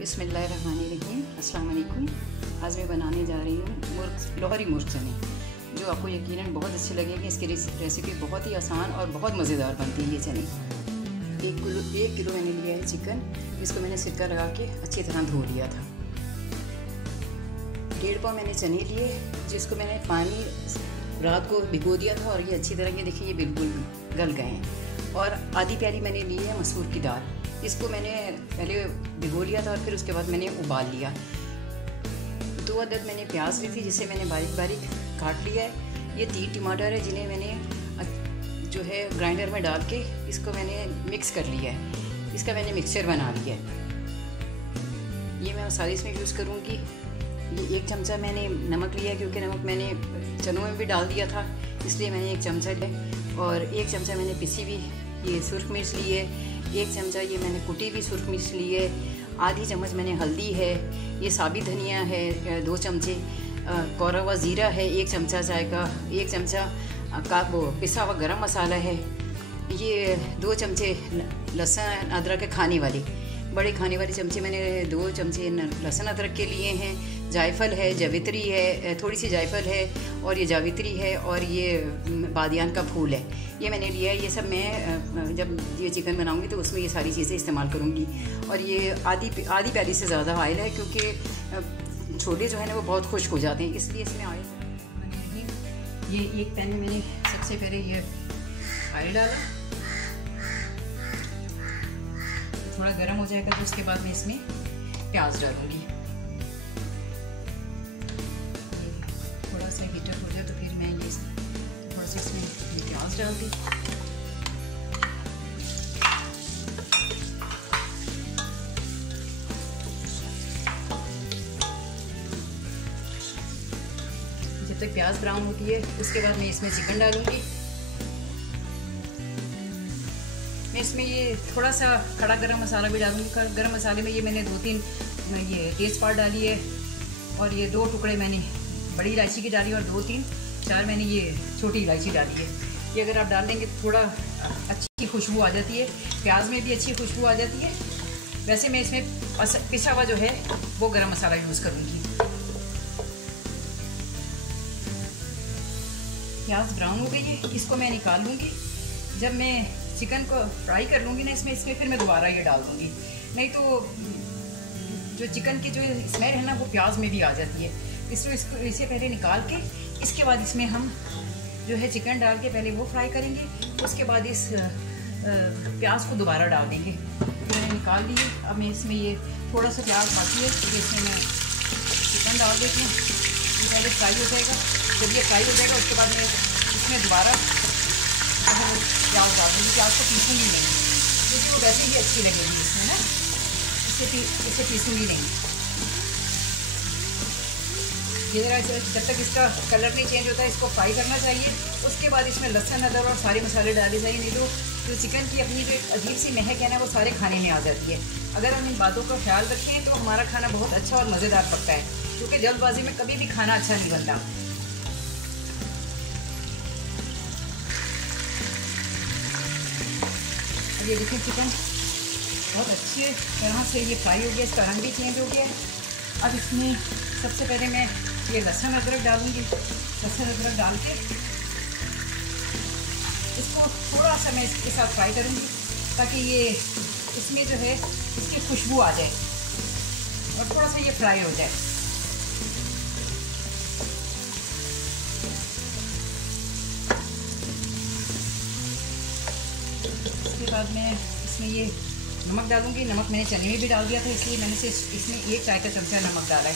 बिस्मिल्लाहिर्रहमानिर्रहीम। अस्सलाम वालेकुम। आज मैं बनाने जा रही हूँ लोहरी मुर्ग चने, जो आपको यकीनन बहुत अच्छे लगेंगे। इसकी रेसिपी बहुत ही आसान और बहुत मज़ेदार बनती है ये चने। 1 किलो मैंने लिया है चिकन। इसको मैंने सिरका लगा के अच्छी तरह धो लिया था। 1.5 पाव मैंने चने लिए, जिसको मैंने पानी रात को भिगो दिया था और ये अच्छी तरह ये देखिए ये बिल्कुल गल गए हैं। और आधी प्याली मैंने ली है मसूर की दाल। इसको मैंने पहले भिगो लिया था और फिर उसके बाद मैंने उबाल लिया। 2 अदद मैंने प्याज ली थी, जिसे मैंने बारीक बारीक काट लिया है। ये 3 टमाटर है, जिन्हें मैंने जो है ग्राइंडर में डाल के इसको मैंने मिक्स कर लिया है। इसका मैंने मिक्सचर बना लिया है। ये मैं मसाले इसमें यूज़ करूँगी। ये 1 चमचा मैंने नमक लिया है, क्योंकि नमक मैंने चनों में भी डाल दिया था, इसलिए मैंने 1 चमचा लिया। और 1 चमचा मैंने पिसी हुई ये सुरख मिर्च ली है। 1 चमचा ये मैंने कुटी हुई सुरख मिर्च ली है। आधी चम्मच मैंने हल्दी है। ये साबित धनिया है 2 चमचे। कोरा हुआ ज़ीरा है 1 चमचा चाय का। 1 चमचा का वो पिसा हुआ गरम मसाला है। ये 2 चमचे लहसुन अदरक खाने वाले, बड़े खाने वाले चमचे मैंने 2 चमचे लहसुन अदरक के लिए हैं। जायफल है, जावित्री है, थोड़ी सी जायफल है, और ये जावित्री है, और ये बादियान का फूल है, ये मैंने लिया है। ये सब मैं जब ये चिकन बनाऊंगी तो उसमें ये सारी चीज़ें इस्तेमाल करूंगी। और ये आधी प्याली से ज़्यादा ऑयल है, क्योंकि छोले जो है ना वो बहुत खुश्क हो जाते हैं, इसलिए इसमें ऑयल मैंने ये 1 पैन में मैंने सबसे पहले ये ऑयल डाला। थोड़ा गर्म हो जाएगा तो उसके बाद मैं इसमें प्याज डालूंगी। थोड़ा सा हीटर हो जाए तो फिर मैं ये थोड़ा सा इसमें प्याज डाल दी। जब तक प्याज ब्राउन होती है उसके बाद मैं इसमें चिकन डालूंगी। मैं इसमें ये थोड़ा सा खड़ा गरम मसाला भी डालूंगी। गरम मसाले में ये मैंने 2-3 ये तेज़पात डाली है, और ये 2 टुकड़े मैंने बड़ी इलायची की डाली, और 2-3-4 मैंने ये छोटी इलायची डाली है। ये अगर आप डाल देंगे तो थोड़ा अच्छी खुशबू आ जाती है, प्याज में भी अच्छी खुशबू आ जाती है। वैसे मैं इसमें पिसा हुआ जो है वो गरम मसाला यूज़ करूँगी। प्याज ब्राउन हो गई है, इसको मैं निकाल लूँगी। जब मैं चिकन को फ्राई कर लूँगी ना इसमें फिर मैं दोबारा ये डाल दूँगी, नहीं तो जो चिकन की जो स्मेल है ना वो प्याज में भी आ जाती है। इसको इसे पहले निकाल के इसके बाद इसमें हम जो है चिकन डाल के पहले वो फ्राई करेंगे, उसके बाद इस प्याज को दोबारा डाल देंगे। मैंने निकाल ली। अब मैं इसमें ये थोड़ा सा प्याज बाकी है, तो इसमें मैं चिकन डाल देती हूँ। ये पहले फ्राई हो जाएगा। जब ये फ्राई हो जाएगा उसके बाद मैं इसमें दोबारा प्याज डाल दूँगी। प्याज को पीसूँगी नहीं, क्योंकि वो वैसे ही अच्छी लगेगी इसमें ना, इसे पीसूँगी नहीं। ये ज़रा जब तक इसका कलर नहीं चेंज होता इसको फ्राई करना चाहिए। उसके बाद इसमें लहसुन अदरक और सारे मसाले डाले चाहिए, नहीं तो जो चिकन की अपनी जो एक अजीब सी महक है ना वो सारे खाने में आ जाती है। अगर हम इन बातों का ख्याल रखें तो हमारा खाना बहुत अच्छा और मज़ेदार पकता है, क्योंकि जल्दबाजी में कभी भी खाना अच्छा नहीं बनता। ये देखिए चिकन बहुत अच्छी तरह से ये फ्राई हो गया, इसका रंग भी चेंज हो गया। अब इसमें सबसे पहले मैं ये लहसुन अदरक डालूंगी। लहसुन अदरक डाल के इसको थोड़ा सा मैं इसके साथ फ्राई करूंगी, ताकि ये इसमें जो है इसकी खुशबू आ जाए और थोड़ा सा ये फ्राई हो जाए। उसके बाद मैं इसमें ये नमक डालूंगी। नमक मैंने चने में भी डाल दिया था, इसलिए मैंने इसमें 1 चाय का चमचा नमक डाला है।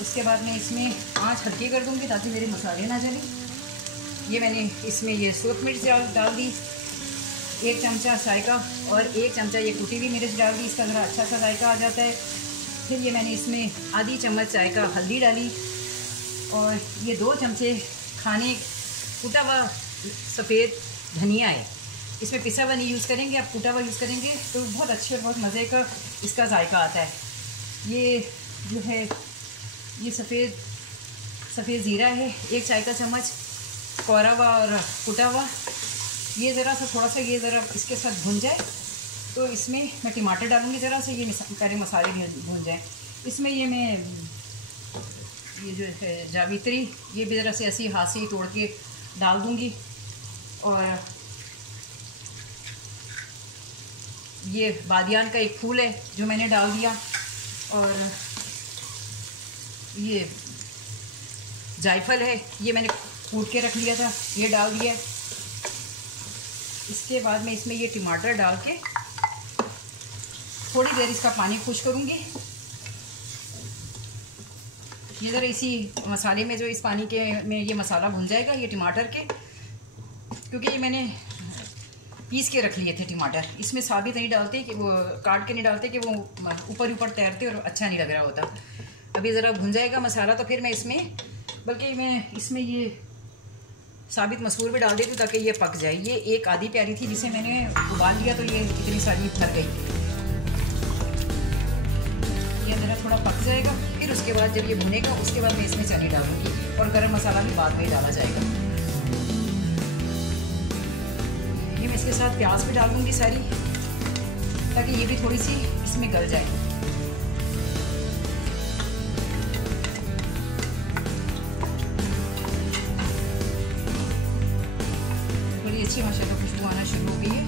उसके बाद मैं इसमें आँच हल्की कर दूंगी ताकि मेरे मसाले ना जलें। ये मैंने इसमें ये सूरख मिर्च डाल दी 1 चमचा चाय का, और 1 चमचा ये कुटी हुई मिर्च डाल दी। इसका ज़रा अच्छा सा जायका आ जाता है। फिर ये मैंने इसमें आधी चम्मच चाय का हल्दी डाली, और ये 2 चमचे खाने कुटा हुआ सफ़ेद धनिया है। इसमें पिसा हुआ नहीं यूज़ करेंगे, आप कुटा हुआ यूज़ करेंगे तो बहुत अच्छे और बहुत मज़े का इसका जायका आता है। ये जो है ये सफ़ेद ज़ीरा है 1 चाय का चम्मच, कोरा हुआ और कुटा हुआ। ये ज़रा सा थोड़ा सा ये ज़रा इसके साथ भुन जाए तो इसमें मैं टमाटर डालूँगी ज़रा से, ये पहले मसाले भून जाएँ। इसमें ये मैं ये जो है जावित्री, ये भी ज़रा से ऐसी हाथ से ही तोड़ के डाल दूँगी। और ये बादियान का एक फूल है जो मैंने डाल दिया। और ये जायफल है, ये मैंने कूट के रख लिया था, ये डाल दिया। इसके बाद मैं इसमें ये टमाटर डाल के थोड़ी देर इसका पानी खुश करूँगी। ये ज़रा इसी मसाले में जो इस पानी के में ये मसाला भुन जाएगा, ये टमाटर के, क्योंकि ये मैंने पीस के रख लिए थे टमाटर। इसमें साबित नहीं डालते कि वो काट के नहीं डालते कि वो ऊपर ऊपर तैरते और अच्छा नहीं लग रहा होता। अभी ज़रा भुन जाएगा मसाला तो फिर मैं इसमें, बल्कि मैं इसमें ये साबित मसूर भी डाल देती हूँ ताकि ये पक जाए। ये एक आधी प्याली थी जिसे मैंने उबाल लिया तो ये इतनी सारी भर गई। ये ज़रा थोड़ा पक जाएगा, फिर उसके बाद जब ये भुनेगा उसके बाद मैं इसमें चने डालूँगी और गरम मसाला भी बाद में ही डाला जाएगा। ये मैं इसके साथ प्याज भी डालूँगी सारी, ताकि ये भी थोड़ी सी इसमें गल जाए। बड़ी अच्छी माशाल्लाह खुशबू आना शुरू हो गई है,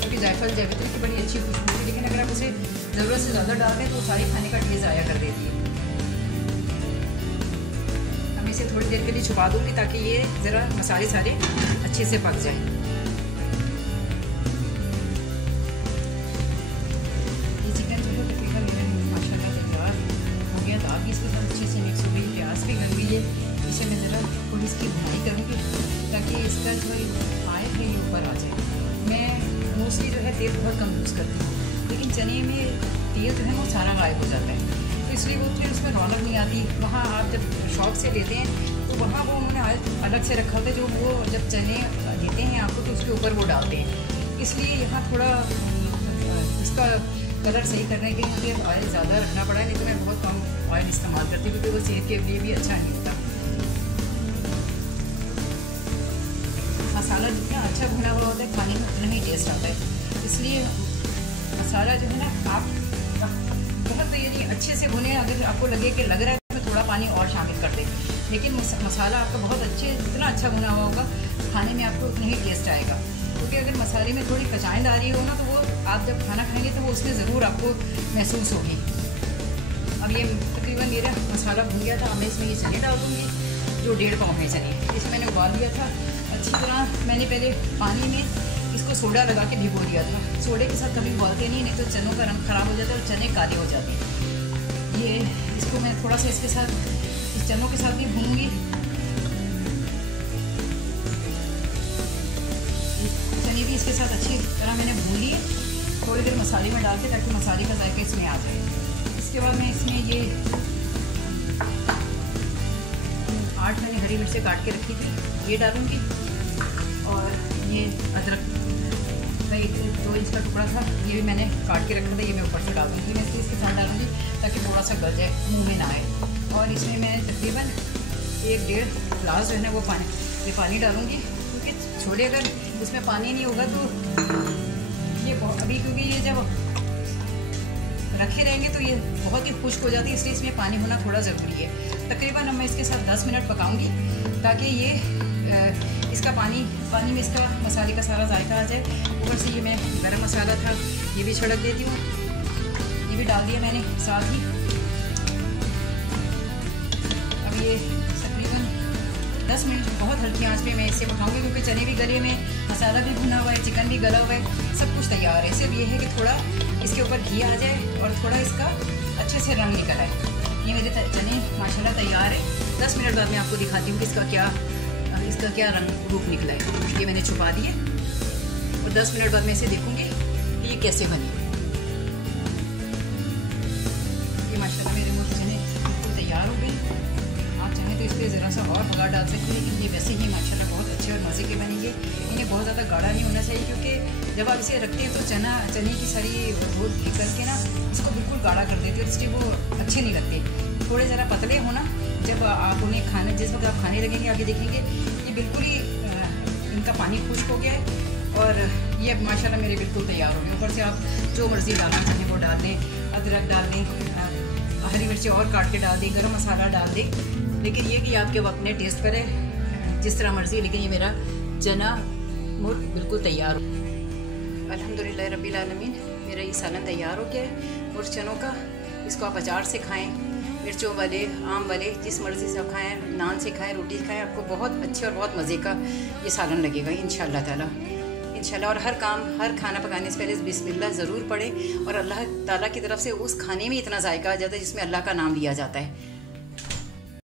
क्योंकि जायफल जावित्री की बड़ी अच्छी खुशबू है। लेकिन अगर आप उसे ज़रूरत से ज़्यादा डाल दें तो सारी खाने का टेस्ट आया कर देती है। हम इसे थोड़ी देर के लिए छुपा दूँगी ताकि ये ज़रा मसाले सारे अच्छे से पक जाए। ये चिकन जो है तकरीबन मेरा माशाल्लाह तैयार हो गया। दाल भी इसके साथ अच्छे से मिक्स हो गई, प्याज भी गल गई है। इसे मैं ज़रा थोड़ी इसकी भुनाई करूँगी ताकि इसका जो आयल है ये ऊपर आ जाए। मैं मोस्टली जो है तेल बहुत कम यूज़ करती हूँ, लेकिन चने में तेल जो है वो सारा गायब हो जाता है, तो इसलिए वो फिर उसमें रौनक नहीं आती। वहाँ आप जब शॉप से लेते हैं तो वहाँ वो उन्होंने अलग से रखा होता है, जो वो जब चने देते हैं आपको तो उसके ऊपर वो डालते हैं। इसलिए यहाँ थोड़ा इसका कलर सही करने के लिए मुझे ऑयल ज़्यादा रखना पड़ा है, नहीं तो मैं बहुत कम ऑयल इस्तेमाल करती हूँ क्योंकि वो सेहत के लिए भी अच्छा नहीं होता। मसाला जितना अच्छा भुना हुआ होता है खाने में उतना ही टेस्ट आता है। इसलिए मसाला जो है ना आप बहुत ये अच्छे से भुने। अगर आपको लगे कि लग रहा है तो थोड़ा पानी और शामिल कर दें, लेकिन मसाला आपका बहुत जितना अच्छा भुना हुआ होगा खाने में आपको उतना ही टेस्ट आएगा। क्योंकि अगर मसाले में थोड़ी कचाइंद आ रही हो ना तो वो आप जब खाना खाएंगे तो वो उसमें ज़रूर आपको महसूस होगी। अब ये तकरीबन मेरा मसाला भुन गया था। मैं इसमें ये चने डाल दूँगी, जो 1.5 पाव है चने। इसमें मैंने उबाल लिया था अच्छी तरह। मैंने पहले पानी में इसको सोडा लगा के भिगो दिया था। सोडे के साथ कभी उबालते नहीं तो चनों का रंग ख़राब हो जाता है और चने काले हो जाते हैं। ये इसको मैं थोड़ा सा इसके साथ इस चनों के साथ भी भूनूंगी। चने भी इसके साथ अच्छी तरह मैंने भून लिए थोड़ी देर मसाले में डाल के, ताकि मसाले का जायका इसमें आ जाए। इसके बाद मैं इसमें ये 8 मैंने हरी मिर्चें काट के रखी थी ये डालूँगी। और ये अदरक का 2 इंच का टुकड़ा था, ये भी मैंने काट के रखा था, ये मैं ऊपर से डाल दूँगी। मैं इसके साथ डालूँगी ताकि थोड़ा सा गल जाए, मुंह में ना आए। और इसमें मैं तकरीबन 1-1.5 गिलास जो है ना वो पानी डालूँगी, क्योंकि छोले अगर उसमें पानी नहीं होगा तो ये अभी, क्योंकि ये जब रखे रहेंगे तो ये बहुत ही खुश्क हो जाती है, इसलिए इसमें पानी होना थोड़ा ज़रूरी है। तकरीबन मैं इसके साथ 10 मिनट पकाऊँगी ताकि ये इसका पानी में इसका मसाले का सारा जायका आ जाए। ऊपर से ये मैं गरम मसाला था ये भी छिड़क देती हूँ, ये भी डाल दिया मैंने साथ ही। अब ये तकरीबन 10 मिनट बहुत हल्की आंच में मैं इसे पकाऊंगी, क्योंकि चने भी गले में, मसाला भी भुना हुआ है, चिकन भी गला हुआ है, सब कुछ तैयार है। सिर्फ ये है कि थोड़ा इसके ऊपर घी आ जाए और थोड़ा इसका अच्छे से रंग निकल आए। ये मेरे चने माशाल्लाह तैयार है। 10 मिनट बाद मैं आपको दिखाती हूँ कि इसका क्या रंग रूप निकला है। ये मैंने छुपा दिए और 10 मिनट बाद मैं इसे देखूँगी कि ये कैसे बनी। ये माशाल्लाह मेरे मुँह चने बिल्कुल तैयार हो गए। आप चाहें तो इसलिए ज़रा सा और बघार डाल सकते हैं, लेकिन ये वैसे ही माशाल्लाह बहुत अच्छे और मज़े के बनेंगे। इन्हें बहुत ज़्यादा गाढ़ा नहीं होना चाहिए, क्योंकि जब आप इसे रखते हैं तो चने की सारी वो करके ना इसको बिल्कुल गाढ़ा कर देते हैं, इसलिए वो अच्छे नहीं लगते। थोड़े ज़रा पतले होना, जब आप उन्हें खाने जिस वक्त आप खाने लगेंगे आगे देखेंगे ये बिल्कुल ही इनका पानी खुश्क हो गया है और ये माशाल्लाह मेरे बिल्कुल तैयार हो गए। ऊपर से आप जो मर्ज़ी डालना चाहें वो डाल दें, अदरक डाल दें, हरी मिर्ची और काट के डाल दें, गरम मसाला डाल दें। लेकिन ये कि आपके वो अपने टेस्ट पर है, जिस तरह मर्ज़ी। लेकिन ये मेरा चना मुर्ग बिल्कुल तैयार हो। अल्हम्दुलिल्लाह रब्बिल आलमीन, मेरा ये सालन तैयार हो गया है मुर्ग चनों का। इसको आप अचार से खाएँ, मिर्चों वाले, आम वाले, जिस मर्ज़ी से खाएँ, नान से खाएँ, रोटी से खाएँ, आपको बहुत अच्छे और बहुत मज़े का ये सालन लगेगा इंशाअल्लाह ताला, इंशाअल्लाह। और हर खाना पकाने से पहले बिस्मिल्लाह ज़रूर पढ़ें, और अल्लाह ताला की तरफ से उस खाने में इतना जायका आ जाता है जिसमें अल्लाह का नाम लिया जाता है।